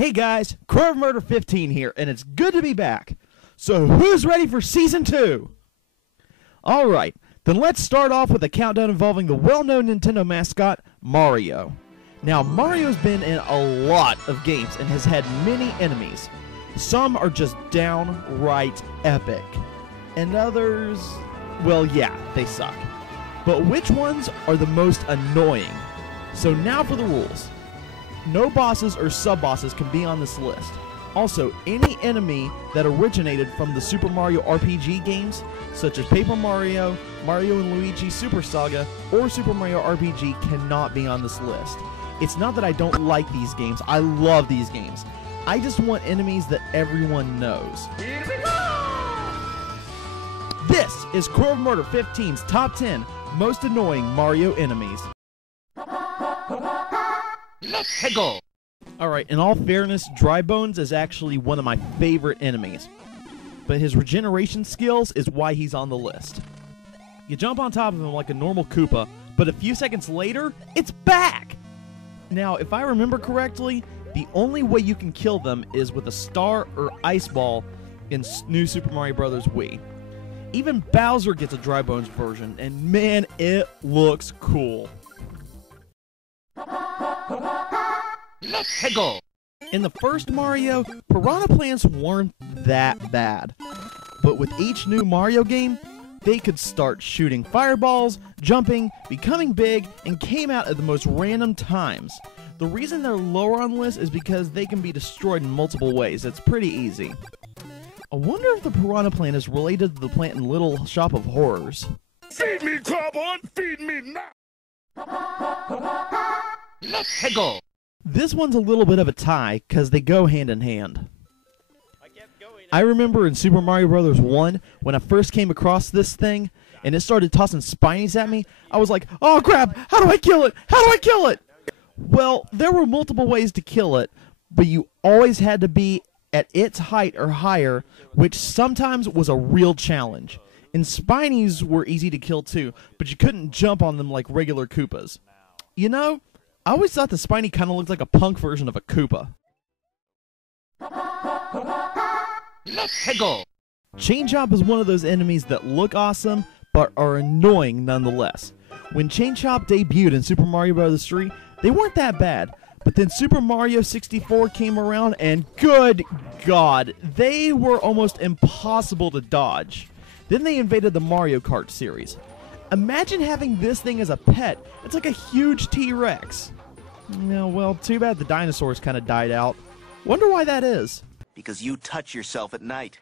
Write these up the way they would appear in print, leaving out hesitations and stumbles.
Hey guys, Crow of Murder 15 here, and it's good to be back. So who's ready for Season 2? Alright, then let's start off with a countdown involving the well-known Nintendo mascot, Mario. Now, Mario's been in a lot of games and has had many enemies. Some are just downright epic, and others, well yeah, they suck. But which ones are the most annoying? So now for the rules. No bosses or sub-bosses can be on this list. Also, any enemy that originated from the Super Mario RPG games, such as Paper Mario, Mario & Luigi Super Saga, or Super Mario RPG cannot be on this list. It's not that I don't like these games, I love these games. I just want enemies that everyone knows. Here we go! This is Crow of Murder 15's Top 10 Most Annoying Mario Enemies. Let's go! Alright, in all fairness, Dry Bones is actually one of my favorite enemies. But his regeneration skills is why he's on the list. You jump on top of him like a normal Koopa, but a few seconds later, it's back! Now, if I remember correctly, the only way you can kill them is with a star or ice ball in New Super Mario Bros. Wii. Even Bowser gets a Dry Bones version, and man, it looks cool. Let's go! In the first Mario, Piranha plants weren't that bad. But with each new Mario game, they could start shooting fireballs, jumping, becoming big, and came out at the most random times. The reason they're lower on the list is because they can be destroyed in multiple ways. It's pretty easy. I wonder if the Piranha plant is related to the plant in Little Shop of Horrors. Feed me, Carbon! Feed me now! Let's go! This one's a little bit of a tie, because they go hand in hand. I remember in Super Mario Bros. 1, when I first came across this thing, and it started tossing spinies at me, I was like, oh crap, how do I kill it? How do I kill it? Well, there were multiple ways to kill it, but you always had to be at its height or higher, which sometimes was a real challenge. And spinies were easy to kill too, but you couldn't jump on them like regular Koopas. You know, I always thought the Spiny kind of looked like a punk version of a Koopa. Let's go! ChangeOp is one of those enemies that look awesome, but are annoying nonetheless. When ChangeOp debuted in Super Mario Bros. 3, they weren't that bad. But then Super Mario 64 came around, and good God, they were almost impossible to dodge. Then they invaded the Mario Kart series. Imagine having this thing as a pet. It's like a huge T-Rex. No, well, too bad the dinosaurs kind of died out. Wonder why that is. Because you touch yourself at night.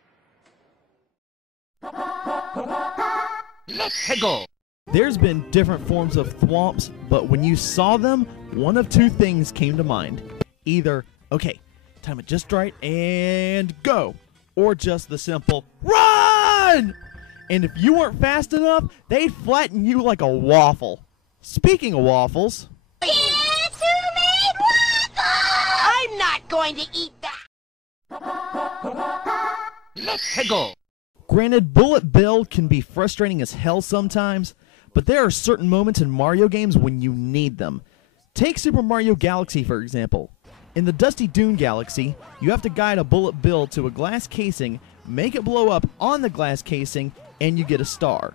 Let's go! There's been different forms of thwomps, but when you saw them, one of two things came to mind. Either, okay, time it just right and go, or just the simple RUN! And if you weren't fast enough, they'd flatten you like a waffle. Speaking of waffles... It's who made waffles! I'm not going to eat that! Let's go! Granted, Bullet Bill can be frustrating as hell sometimes, but there are certain moments in Mario games when you need them. Take Super Mario Galaxy, for example. In the Dusty Dune Galaxy, you have to guide a Bullet Bill to a glass casing, make it blow up on the glass casing, and you get a star.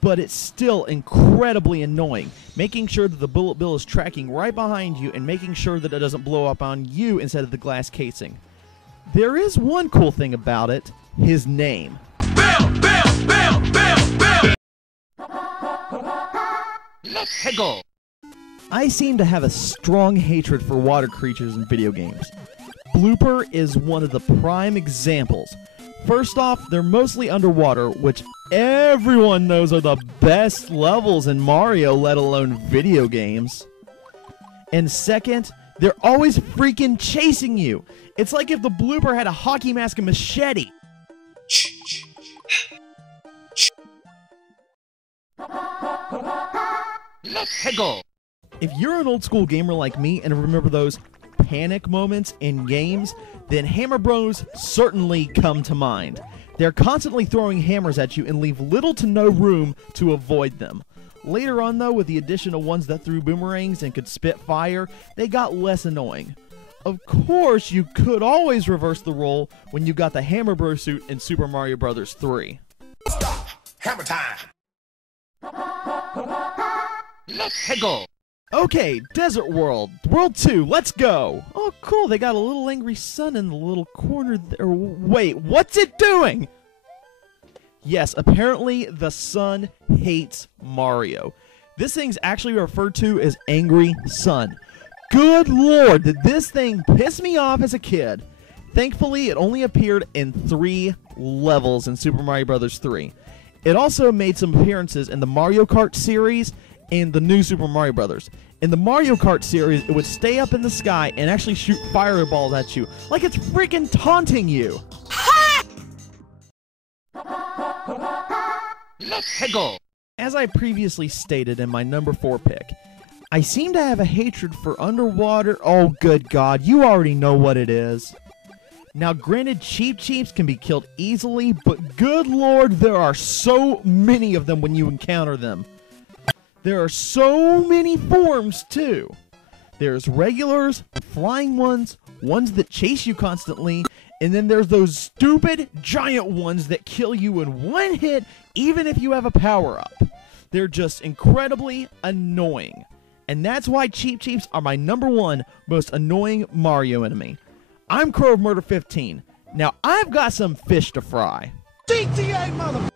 But it's still incredibly annoying, making sure that the Bullet Bill is tracking right behind you and making sure that it doesn't blow up on you instead of the glass casing. There is one cool thing about it, his name. Bill! Bill! Bill! Bill! Bill! Let's go! I seem to have a strong hatred for water creatures in video games. Blooper is one of the prime examples. First off, they're mostly underwater, which everyone knows are the best levels in Mario, let alone video games. And second, they're always freaking chasing you. It's like if the Blooper had a hockey mask and machete. Let's go! If you're an old school gamer like me and remember those panic moments in games, then Hammer Bros certainly come to mind. They're constantly throwing hammers at you and leave little to no room to avoid them. Later on though, with the addition of ones that threw boomerangs and could spit fire, they got less annoying. Of course, you could always reverse the role when you got the Hammer Bro suit in Super Mario Bros. 3. Stop. Hammer time. Let's go. Okay, Desert World. World 2, let's go. Oh, cool, they got a little angry sun in the little corner there. Wait, what's it doing? Yes, apparently the sun hates Mario. This thing's actually referred to as Angry Sun. Good lord, did this thing piss me off as a kid. Thankfully, it only appeared in 3 levels in Super Mario Bros. 3. It also made some appearances in the Mario Kart series and the new Super Mario Bros. In the Mario Kart series, it would stay up in the sky and actually shoot fireballs at you, like it's freaking taunting you. Let's go. As I previously stated in my number 4 pick, I seem to have a hatred for underwater. Oh, good God, you already know what it is. Now, granted, Cheep Cheeps can be killed easily, but good lord, there are so many of them when you encounter them. There are so many forms, too. There's regulars, flying ones that chase you constantly, and then there's those stupid giant ones that kill you in one hit, even if you have a power-up. They're just incredibly annoying. And that's why Cheep Cheeps are my number 1 most annoying Mario enemy. I'm Crow of Murder 15. Now, I've got some fish to fry. GTA, mother...